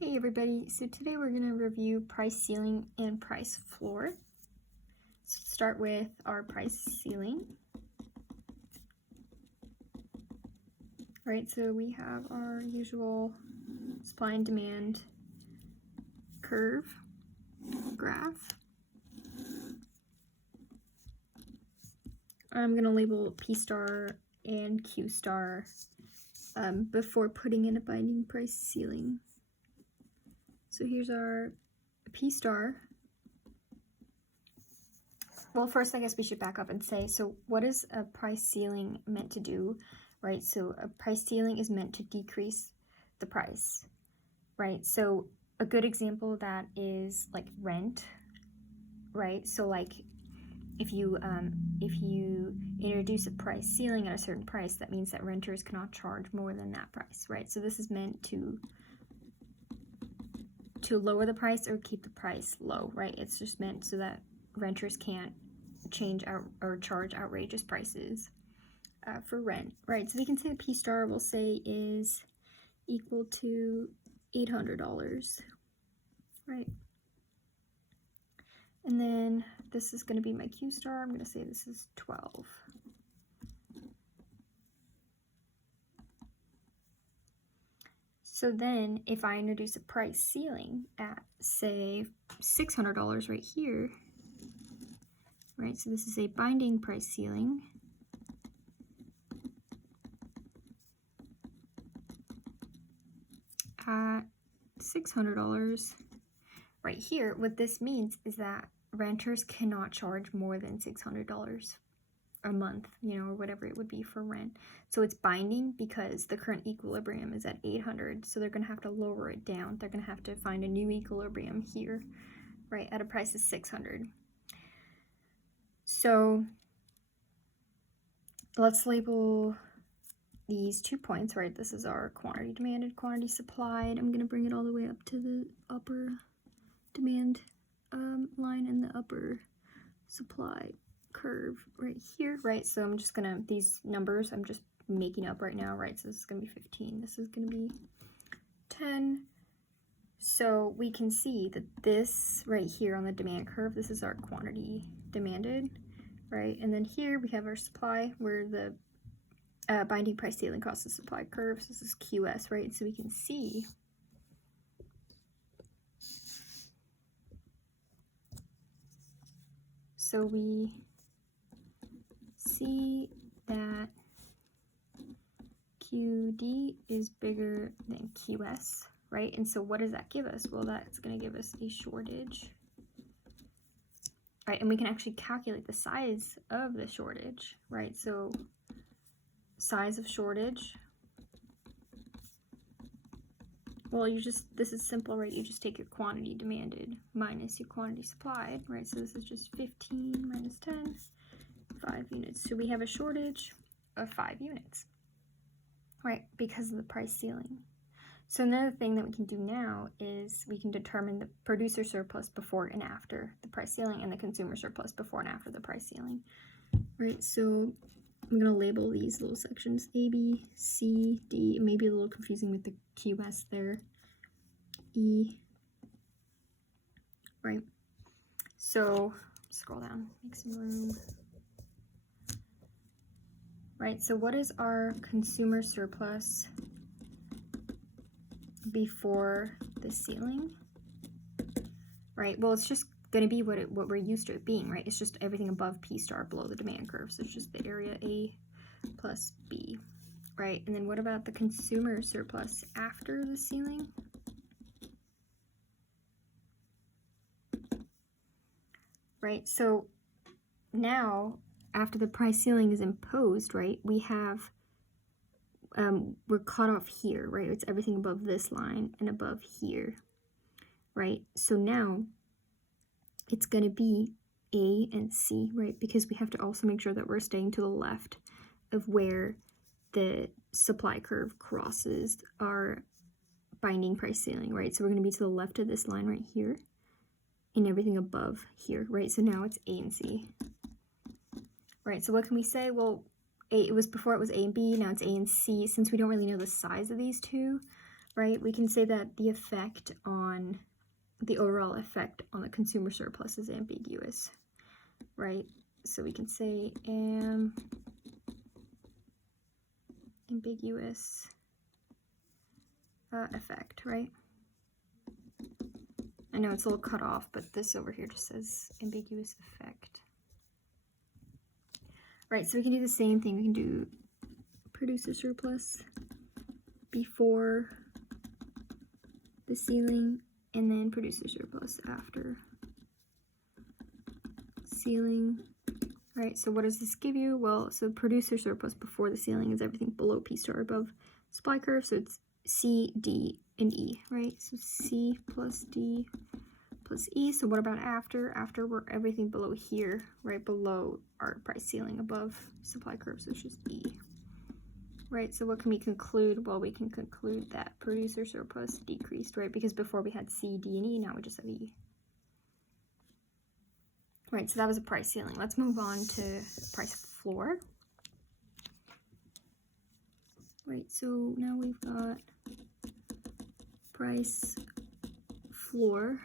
Hey everybody, so today we're going to review price ceiling and price floor. So start with our price ceiling. Right, so we have our usual supply and demand curve graph. I'm going to label P star and Q star before putting in a binding price ceiling. So here's our P star. Well, first I guess we should back up and say, so what is a price ceiling meant to do, right? So a price ceiling is meant to decrease the price, right? So a good example of that is like rent, right? So like if you introduce a price ceiling at a certain price, that means that renters cannot charge more than that price, right? So this is meant to lower the price or keep the price low, right? It's just meant so that renters can't change out or charge outrageous prices for rent, right? So we can say the P star will say is equal to $800, right? And then this is going to be my Q star. I'm going to say this is 12. So then if I introduce a price ceiling at, say, $600 right here, right? So this is a binding price ceiling. At $600 right here, what this means is that renters cannot charge more than $600 a month, or whatever it would be for rent. So it's binding because the current equilibrium is at 800, so they're going to have to lower it down. They're going to have to find a new equilibrium here, right, at a price of 600. So let's label these 2 points, right? This is our quantity demanded, quantity supplied. I'm going to bring it all the way up to the upper demand line and the upper supply curve right here, right? So I'm just gonna, these numbers I'm just making up right now, right? So this is gonna be 15, this is gonna be 10. So we can see that this right here on the demand curve, this is our quantity demanded, right? And then here we have our supply where the binding price ceiling cost of supply curve. So this is QS, right? So we can see that QD is bigger than QS, right? And so what does that give us? Well, that's going to give us a shortage, right? And we can actually calculate the size of the shortage, right? So size of shortage, well, this is simple, right? You just take your quantity demanded minus your quantity supplied, right? So this is just 15 minus 10, 5 units. So we have a shortage of 5 units, right? Because of the price ceiling. So another thing that we can do now is we can determine the producer surplus before and after the price ceiling and the consumer surplus before and after the price ceiling, right? So I'm going to label these little sections A, B, C, D. It may be a little confusing with the QS there. E, right? So scroll down, make some room. Right, so what is our consumer surplus before the ceiling? Right, well, it's just going to be what we're used to it being, right? It's just everything above P star below the demand curve. So it's just the area A plus B, right? And then what about the consumer surplus after the ceiling? Right, so now after the price ceiling is imposed, right, we have, we're cut off here, right? It's everything above this line and above here, right? So now it's going to be A and C, right? Because we have to also make sure that we're staying to the left of where the supply curve crosses our binding price ceiling, right? So we're going to be to the left of this line right here and everything above here, right? So now it's A and C, right? So what can we say? Well, it was before it was A and B, now it's A and C. Since we don't really know the size of these two, right? We can say that the effect on the overall effect on the consumer surplus is ambiguous, right? So we can say ambiguous effect, right? I know it's a little cut off, but this over here just says ambiguous effect. Right, so we can do the same thing. We can do producer surplus before the ceiling, and then producer surplus after ceiling. Right, so what does this give you? Well, so producer surplus before the ceiling is everything below P star above supply curve, so it's C, D, and E, right? So C plus D plus E. So what about after? After, we're everything below here, right below our price ceiling above supply curve, so it's just E. Right, so what can we conclude? Well, we can conclude that producer surplus decreased, right? Because before we had C, D, and E, now we just have E. Right, so that was a price ceiling. Let's move on to price floor. Right, so now we've got price floor.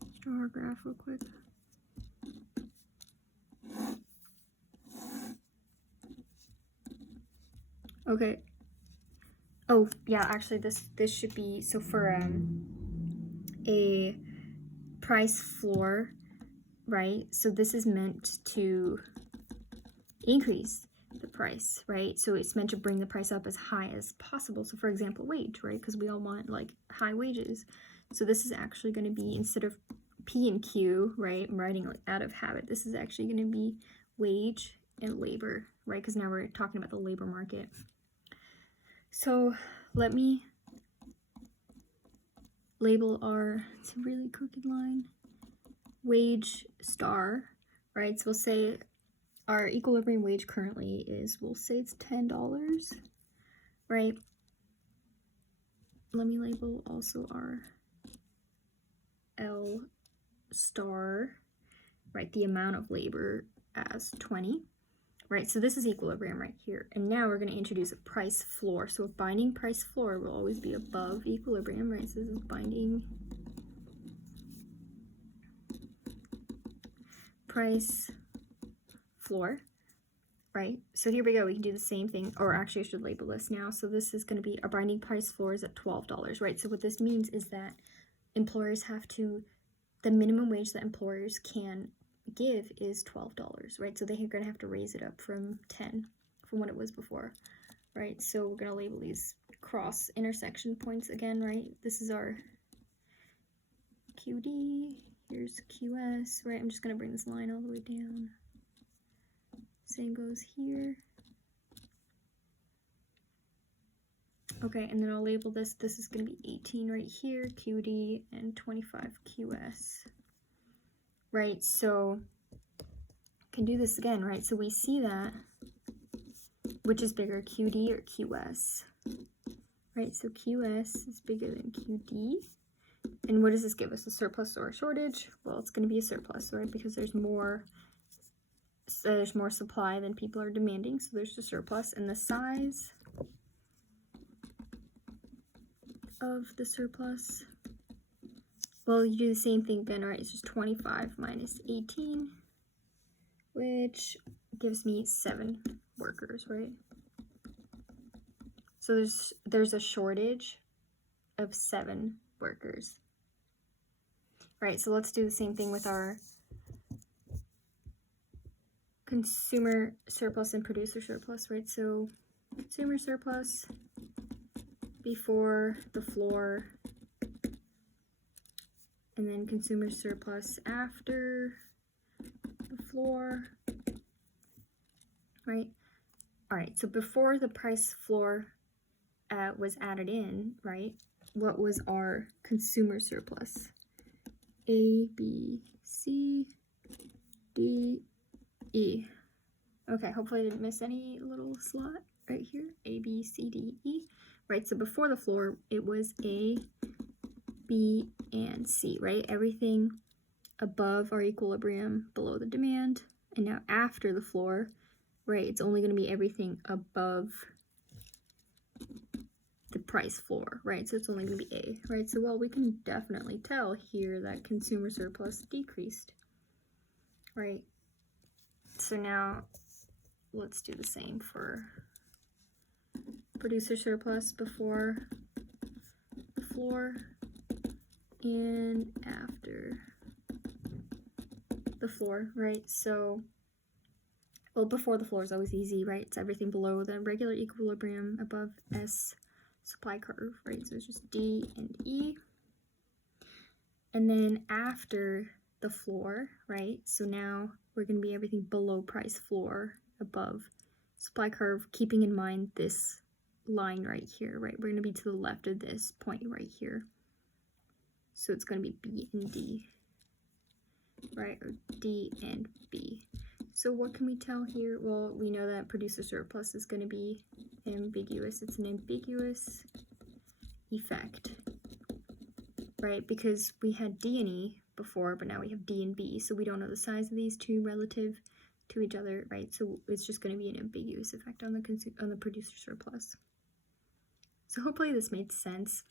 Let's draw our graph real quick. Okay. Oh, yeah, actually this should be, so for a price floor, right? So this is meant to increase the price, right? So it's meant to bring the price up as high as possible. So for example, wage, right? Because we all want like high wages. So this is actually going to be, instead of P and Q, right? I'm writing like out of habit. This is actually going to be wage and labor, right? Because now we're talking about the labor market. So let me label our, it's a really crooked line, wage star, right? So we'll say our equilibrium wage currently is, we'll say it's $10, right? Let me label also our L star, right? The amount of labor as 20, right? So this is equilibrium right here. And now we're going to introduce a price floor. So a binding price floor will always be above equilibrium, right? So this is binding price floor, right? So here we go. We can do the same thing, or actually I should label this now. So this is going to be our binding price floor is at $12, right? So what this means is that employers have to, the minimum wage that employers can give is $12, right? So they're going to have to raise it up from 10 from what it was before, right? So we're going to label these cross intersection points again, right? This is our QD, here's QS, right? I'm just going to bring this line all the way down. Same goes here. Okay, and then I'll label this. This is going to be 18 right here, QD, and 25 QS. Right, so can do this again, right? So we see that, which is bigger, QD or QS? Right, so QS is bigger than QD. And what does this give us, a surplus or a shortage? Well, it's going to be a surplus, right? Because there's more supply than people are demanding, so there's a surplus. And the size of the surplus, well, you do the same thing again, right? It's just 25 minus 18, which gives me 7 workers, right? So there's a shortage of 7 workers. Right, so let's do the same thing with our consumer surplus and producer surplus, right? So consumer surplus before the floor, and then consumer surplus after the floor, right? All right, so before the price floor was added in, right, what was our consumer surplus? A, B, C, D, E. Okay, hopefully I didn't miss any little slot right here. A, B, C, D, E. Right, so before the floor, it was A, B, and C, right? Everything above our equilibrium, below the demand. And now after the floor, right, it's only going to be everything above price floor, right? So it's only going to be A, right? So, well, we can definitely tell here that consumer surplus decreased, right? So now let's do the same for producer surplus before the floor and after the floor, right? So, well, before the floor is always easy, right? It's everything below the regular equilibrium above S supply curve, right? So it's just D and E. And then after the floor, right? So now we're going to be everything below price floor above supply curve, keeping in mind this line right here, right? We're going to be to the left of this point right here. So it's going to be B and D, right? Or D and B. So what can we tell here? Well, we know that producer surplus is going to be ambiguous. It's an ambiguous effect, right? Because we had D and E before, but now we have D and B. So we don't know the size of these two relative to each other, right? So it's just going to be an ambiguous effect on the producer surplus. So hopefully this made sense.